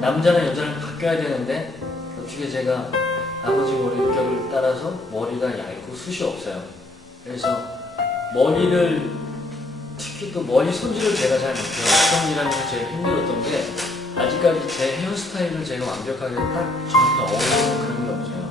남자는 여자랑 바뀌어야 되는데 어떻게 제가 아버지 머릿결을 따라서 머리가 얇고 숱이 없어요. 그래서 머리를 특히 또 머리 손질을 제가 잘 못해요. 손질하면서 제일 힘들었던 게 아직까지 제 헤어스타일을 제가 완벽하게 딱 저한테 어울리는 그런 게 없어요.